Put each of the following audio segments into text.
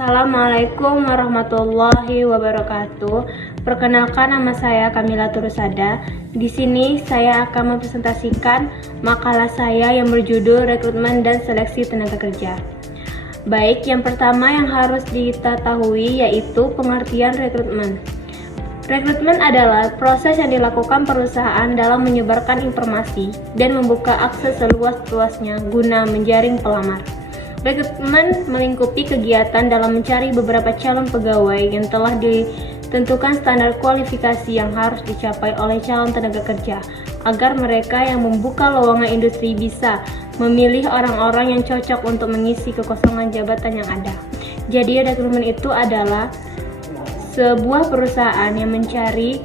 Assalamualaikum warahmatullahi wabarakatuh. Perkenalkan, nama saya Kamila Turusada. Di sini saya akan mempresentasikan makalah saya yang berjudul Rekrutmen dan Seleksi Tenaga Kerja. Baik, yang pertama yang harus diketahui yaitu pengertian rekrutmen. Rekrutmen adalah proses yang dilakukan perusahaan dalam menyebarkan informasi dan membuka akses seluas-luasnya guna menjaring pelamar. Rekrutmen melingkupi kegiatan dalam mencari beberapa calon pegawai yang telah ditentukan standar kualifikasi yang harus dicapai oleh calon tenaga kerja, agar mereka yang membuka lowongan industri bisa memilih orang-orang yang cocok untuk mengisi kekosongan jabatan yang ada. Jadi rekrutmen itu adalah sebuah perusahaan yang mencari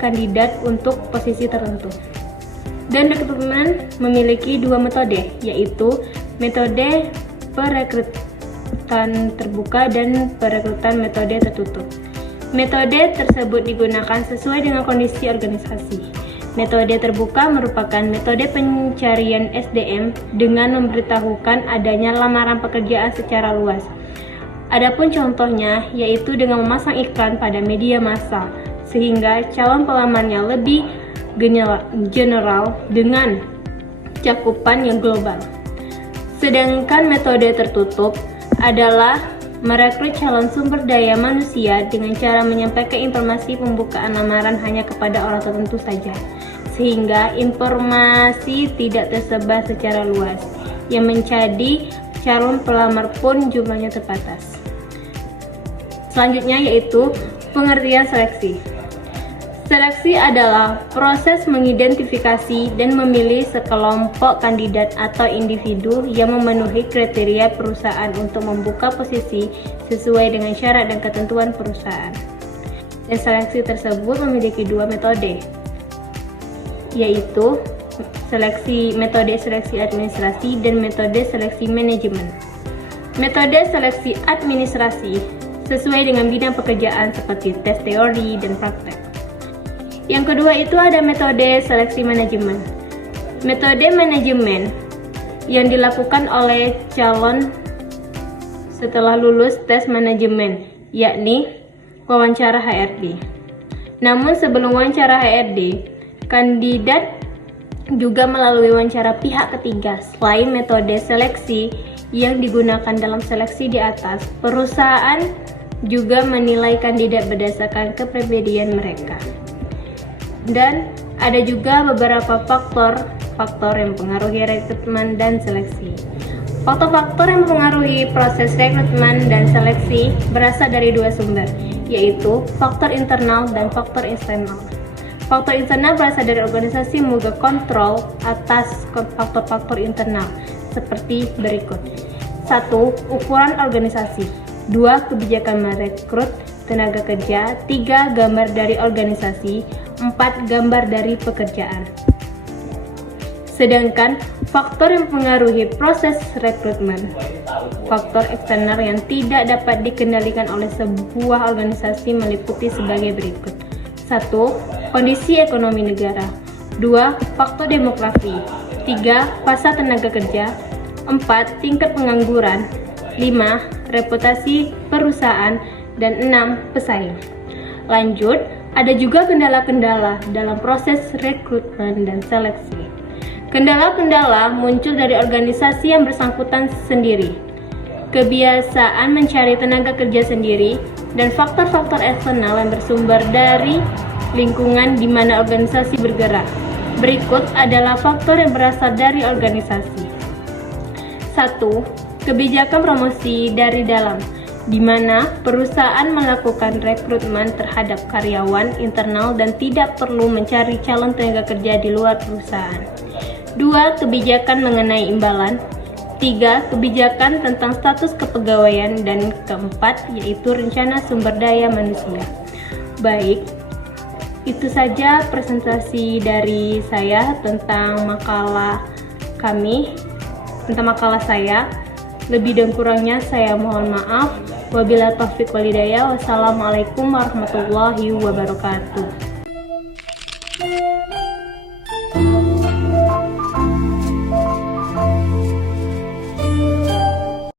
kandidat untuk posisi tertentu. Dan rekrutmen memiliki dua metode, yaitu metode perekrutan terbuka dan perekrutan metode tertutup. Metode tersebut digunakan sesuai dengan kondisi organisasi. Metode terbuka merupakan metode pencarian SDM dengan memberitahukan adanya lamaran pekerjaan secara luas. Adapun contohnya yaitu dengan memasang iklan pada media massa, sehingga calon pelamarnya lebih general dengan cakupan yang global. Sedangkan metode tertutup adalah merekrut calon sumber daya manusia dengan cara menyampaikan informasi pembukaan lamaran hanya kepada orang tertentu saja, sehingga informasi tidak tersebar secara luas, yang menjadi calon pelamar pun jumlahnya terbatas. Selanjutnya yaitu pengertian seleksi. Seleksi adalah proses mengidentifikasi dan memilih sekelompok kandidat atau individu yang memenuhi kriteria perusahaan untuk membuka posisi sesuai dengan syarat dan ketentuan perusahaan. Dan seleksi tersebut memiliki dua metode, yaitu metode seleksi administrasi dan metode seleksi manajemen. Metode seleksi administrasi sesuai dengan bidang pekerjaan seperti tes teori dan praktek. Yang kedua itu ada metode seleksi manajemen. Metode manajemen yang dilakukan oleh calon setelah lulus tes manajemen, yakni wawancara HRD. Namun sebelum wawancara HRD, kandidat juga melalui wawancara pihak ketiga. Selain metode seleksi yang digunakan dalam seleksi di atas, perusahaan juga menilai kandidat berdasarkan kepribadian mereka. Dan ada juga beberapa faktor yang mempengaruhi rekrutmen dan seleksi. Faktor-faktor yang mempengaruhi proses rekrutmen dan seleksi berasal dari dua sumber, yaitu faktor internal dan faktor eksternal. Faktor internal berasal dari organisasi membuat kontrol atas faktor-faktor internal seperti berikut. 1. Ukuran organisasi. 2. Kebijakan merekrut tenaga kerja. 3. Gambar dari organisasi. 4. Gambar dari pekerjaan. Sedangkan faktor yang mempengaruhi proses rekrutmen, faktor eksternal yang tidak dapat dikendalikan oleh sebuah organisasi meliputi sebagai berikut. 1. Kondisi ekonomi negara. 2. Faktor demografi. 3. Pasar tenaga kerja. 4. Tingkat pengangguran. 5. Reputasi perusahaan. Dan 6. Pesaing. Lanjut, ada juga kendala-kendala dalam proses rekrutmen dan seleksi. Kendala-kendala muncul dari organisasi yang bersangkutan sendiri, kebiasaan mencari tenaga kerja sendiri, dan faktor-faktor eksternal yang bersumber dari lingkungan di mana organisasi bergerak. Berikut adalah faktor yang berasal dari organisasi. 1. Kebijakan promosi dari dalam, di mana perusahaan melakukan rekrutmen terhadap karyawan internal dan tidak perlu mencari calon tenaga kerja di luar perusahaan. 2. Kebijakan mengenai imbalan. 3. Kebijakan tentang status kepegawaian. Dan keempat, yaitu rencana sumber daya manusia. Baik, itu saja presentasi dari saya tentang makalah saya. Lebih dan kurangnya saya mohon maaf. Wabillahi taufiq wal hidayah. Wassalamualaikum warahmatullahi wabarakatuh.